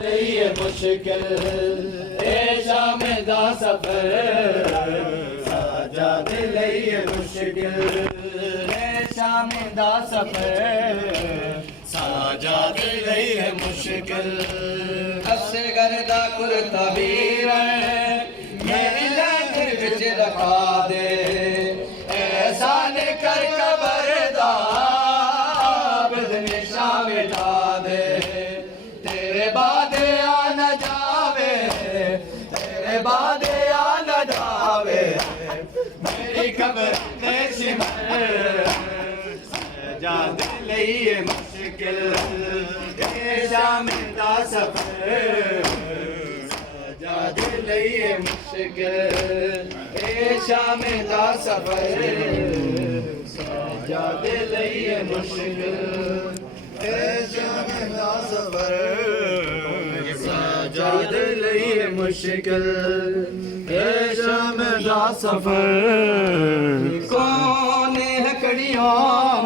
لئیے مشکل اے شام دا سفر سجاد لئیے مشکل اے شام دا سفر سجاد لئیے مشکل اصغر دا کرتا ویر میری لہر وچ رکھا دے احسان کر قبر دا عابد نشاں مٹا دے تیرے بعد آ نہ جاوے تیرے بعد آ نہ جاوے میری قبر دے سمر سجاد لئیے مشکل اے شام دا سفر سجاد لئیے مشکل اے شام دا سفر سجاد لئیے مشکل اے شام دا سفر سجاد لئیے مشکل اے شام دا سفر کون ہے کڑیوں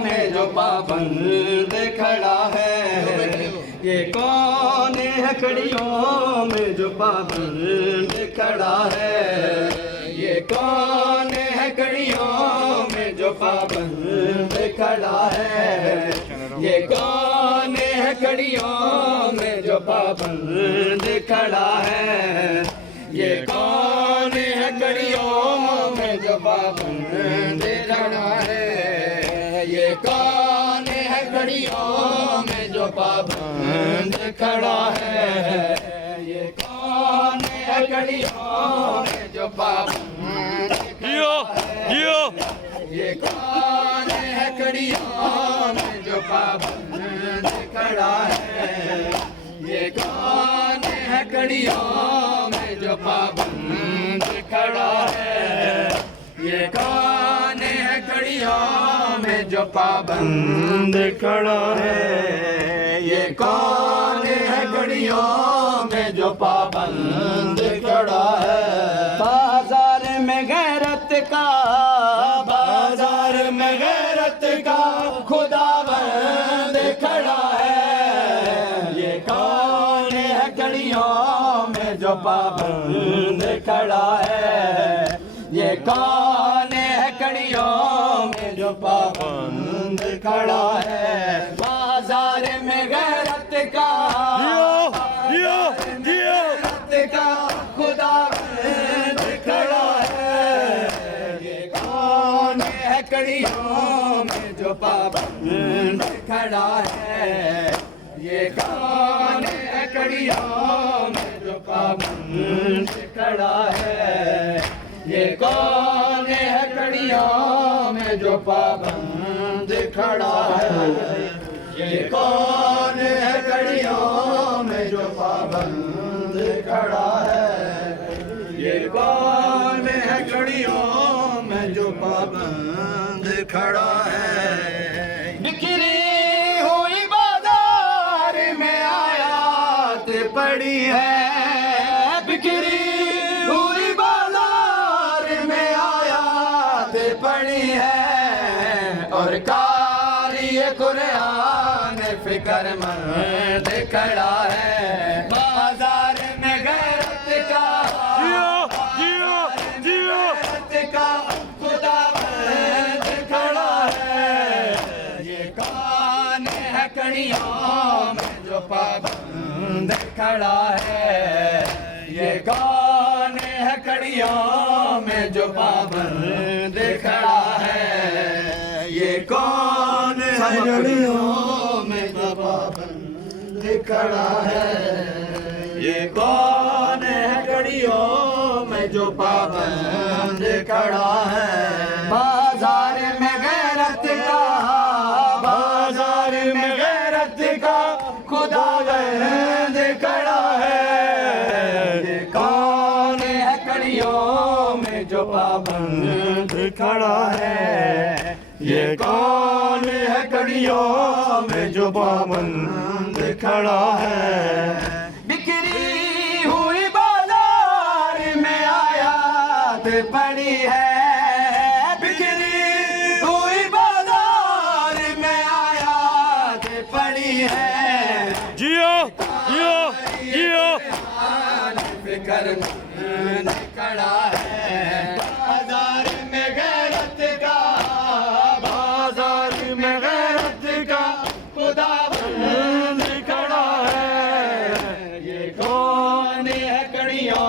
میں جو پابند کھڑا ہے یہ کون ہے کڑیوں میں جو پابند کھڑا ہے یہ کون ہے کڑیوں میں جو پابند کھڑا ہے یہ کون ہے کڑیوں میں جو پابند کھڑا ہے یہ کون ہے کڑیوں میں جو پابند کھڑا ہے یہ کون ہے کڑیوں میں جو پابند کھڑا ہے یہ کون ہے کڑیوں میں جو پابند یہ کون ہے کڑیوں میں جو پابند کھڑا ہے یہ کون ہے کڑیوں میں جو پابند کھڑا ہے یہ کون ہے کڑیوں میں جو پابند کھڑا ہے یہ کون ہے کڑیوں میں جو پابند کھڑا ہے بازار میں غیرت کا بازار میں غیرت کا خداوند کھڑا ہے یہ کون ہے کڑیوں میں جو پابند کھڑا ہے یہ کون ہے کڑیوں میں جو پابند کھڑا ہے بازار میں غیرت کا غیرت کا خداوند کھڑا ہے یہ کون ہے کڑیوں میں جو پابند کھڑا ہے یہ کون ہے کڑیوں میں جو پابند کھڑا ہے یہ کون ہے کڑیوں میں جو پابند کھڑا ہے یہ کون ہے کڑیوں میں جو پابند کھڑا ہے یہ کون ہے کڑیوں میں جو پابند کھڑا ہے بکھری ہوئی بازار میں آیات پڑی ہے بکھری ہوئی بازار میں آیات پڑی ہے اور قاری قرآن فکر مند کھڑا ہے بازار میں غیرت کا غیرت کا خداوند کھڑا ہے یہ کون ہے کڑیوں میں جو پابند کھڑا ہے یہ کون ہے کڑیوں میں جو پابند کھڑا ہے یہ کون ہے کڑیوں میں جو پابند کھڑا ہے یہ کون ہے کڑیوں میں جو پابند کھڑا ہے بازار میں غیرت کا بازار میں غیرت کا خداوند کھڑا ہے یہ کون ہے کڑیوں میں جو پابند کھڑا ہے یہ کون ہے کڑیوں میں جو پابند کھڑا ہے بکھری ہوئی بازار میں آیات پڑی ہے بکھری ہوئی بازار میں آیات پڑی ہے جیو کر بند کھڑا ہے بازار میں غیرت کا بازار میں غیرت کا خدا بند کھڑا ہے یہ کون ہے کڑیوں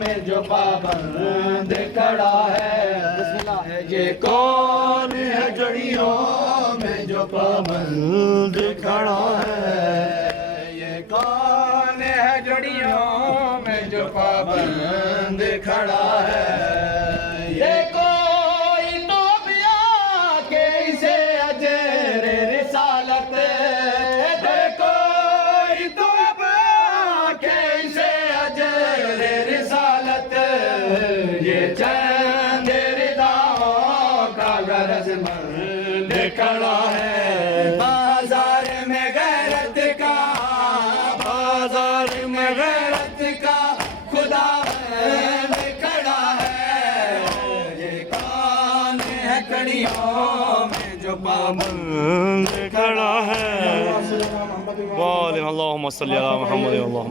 میں جو پابند کھڑا ہے یہ کون ہے جڑیوں میں جو پابند کھڑا ہے یہ کون ہے جڑیوں میں جو پابند کھڑا ہے یہ کوئی تو بیا کے اسے اجر رسالت دے کوئی تو بیا کے اسے اجر رسالت یہ چند رداؤں کا غرض مند کھڑا ہے بازار میں غیرت کا بازار میں غیرت کا خدا بند کھڑا ہے یہ کون ہے کڑیوں میں جو پابند کھڑا ہے اللهم صل على محمد اللهم